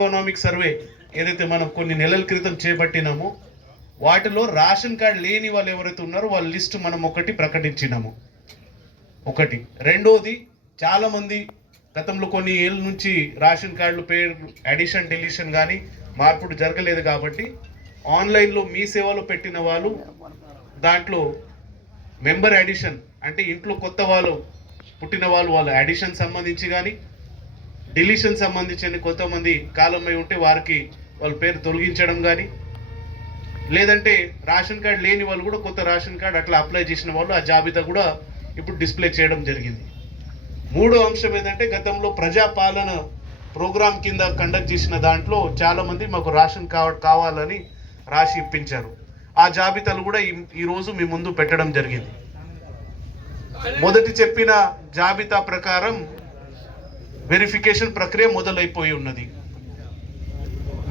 Economic survey ఏదైతే మనం కొన్ని నెలల క్రితం చేపట్టినామో వాటిలో రేషన్ కార్డు లేని వాళ్ళు ఎవరైతే ఉన్నారో వాళ్ళ లిస్ట్ మనం ఒకటి ప్రకటించినాము. ఒకటి. రెండోది చాలామంది గతంలో కొన్ని ఏళ్ళ నుంచి రేషన్ కార్డులు పేరు అడిషన్ డిలీషన్ కానీ మార్పుడు జరగలేదు కాబట్టి ఆన్లైన్లో మీ సేవలో పెట్టిన వాళ్ళు దాంట్లో మెంబర్ అడిషన్ అంటే ఇంట్లో కొత్త వాళ్ళు పుట్టిన వాళ్ళు వాళ్ళ అడిషన్ సంబంధించి కానీ డిలీషన్ సంబంధించిన కొంతమంది కాలమై ఉంటే వారికి వాళ్ళ పేరు తొలగించడం కానీ లేదంటే రేషన్ కార్డు లేని వాళ్ళు కూడా కొత్త రేషన్ కార్డు అట్లా అప్లై చేసిన వాళ్ళు ఆ జాబితా కూడా ఇప్పుడు డిస్ప్లే చేయడం జరిగింది. మూడో అంశం ఏంటంటే గతంలో ప్రజాపాలన ప్రోగ్రామ్ కింద కండక్ట్ చేసిన దాంట్లో చాలా మంది మాకు రేషన్ కావ కావాలని రాసి ఇప్పించారు. ఆ జాబితాలు కూడా ఈ- ఈరోజు మీ ముందు పెట్టడం జరిగింది. మొదటి చెప్పిన జాబితా ప్రకారం వెరిఫికేషన్ ప్రక్రియ మొదలైపోయి ఉన్నది.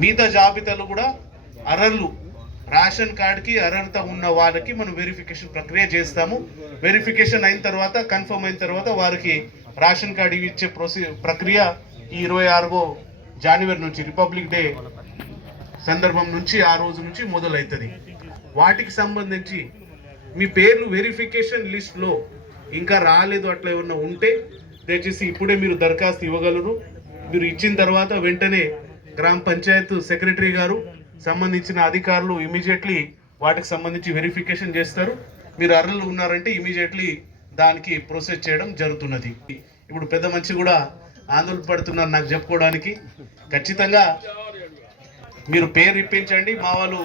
మిగతా జాబితాలు కూడా అర్హులు రేషన్ కార్డ్కి అర్హత ఉన్న వాళ్ళకి మనం వెరిఫికేషన్ ప్రక్రియ చేస్తాము. వెరిఫికేషన్ అయిన తర్వాత కన్ఫర్మ్ అయిన తర్వాత వారికి రేషన్ కార్డు ఇచ్చే ప్రొసీ ప్రక్రియ ఈ ఇరవై ఆరుగో జనవరి నుంచి రిపబ్లిక్ డే సందర్భం నుంచి ఆ రోజు నుంచి మొదలవుతుంది వాటికి సంబంధించి మీ పేర్లు వెరిఫికేషన్ లిస్ట్లో ఇంకా రాలేదు అట్లా ఏమన్నా ఉంటే దయచేసి ఇప్పుడే మీరు దరఖాస్తు ఇవ్వగలరు. మీరు ఇచ్చిన తర్వాత వెంటనే గ్రామ పంచాయత్ సెక్రటరీ గారు సంబంధించిన అధికారులు ఇమీడియట్లీ వాటికి సంబంధించి వెరిఫికేషన్ చేస్తారు. మీరు అర్హులు ఉన్నారంటే ఇమీడియట్లీ దానికి ప్రొసెస్ చేయడం జరుగుతున్నది. ఇప్పుడు పెద్ద మనిషి కూడా ఆందోళన పడుతున్నారు నాకు చెప్పుకోవడానికి. ఖచ్చితంగా మీరు పేరు ఇప్పించండి. మా వాళ్ళు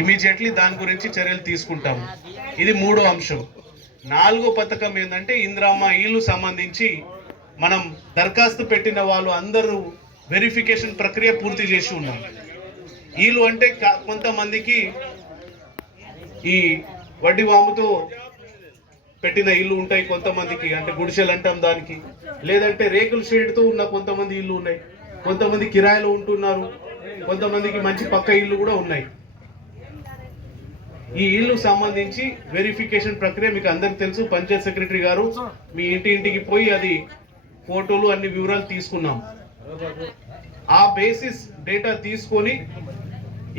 ఇమీడియట్లీ దాని గురించి చర్యలు తీసుకుంటాము. ఇది మూడో అంశం. నాలుగో పథకం ఏంటంటే ఇందిరామ్మ ఇల్లు సంబంధించి మనం దరఖాస్తు పెట్టిన వాళ్ళు అందరూ వెరిఫికేషన్ ప్రక్రియ పూర్తి చేసి ఉన్నాం వీళ్ళు అంటే కొంతమందికి ఈ వడ్డీ వాముతో పెట్టిన ఇల్లు ఉంటాయి కొంతమందికి అంటే గుడిసెలు అంటాం దానికి. లేదంటే రేకుల షేడ్తో ఉన్న కొంతమంది ఇల్లు ఉన్నాయి. కొంతమంది కిరాయిలో ఉంటున్నారు. కొంతమందికి మంచి పక్క ఇల్లు కూడా ఉన్నాయి. ఈ ఇల్లు సంబంధించి వెరిఫికేషన్ ప్రక్రియ మీకు అందరికి తెలుసు. పంచాయత్ సెక్రటరీ గారు మీ ఇంటి ఇంటికి పోయి అది ఫోటోలు అన్ని వివరాలు తీసుకున్నాం. ఆ బేసిస్ డేటా తీసుకొని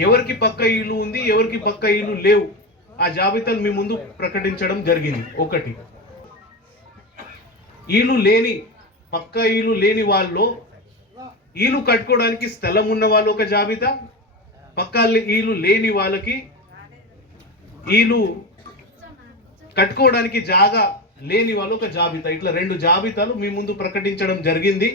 ఎవరికి పక్క ఇల్లు ఉంది ఎవరికి పక్క ఇల్లు లేవు ఆ జాబితాను మీ ముందు ప్రకటించడం జరిగింది. ఒకటి. ఇల్లు లేని పక్క ఇల్లు లేని వాళ్ళు ఇల్లు కట్టుకోవడానికి స్థలం ఉన్న వాళ్ళు ఒక జాబితా పక్క ఇల్లు లేని వాళ్ళకి వీళ్ళు కట్టుకోవడానికి జాగా లేని వాళ్ళు ఒక జాబితా. ఇట్లా రెండు జాబితాలు మీ ముందు ప్రకటించడం జరిగింది.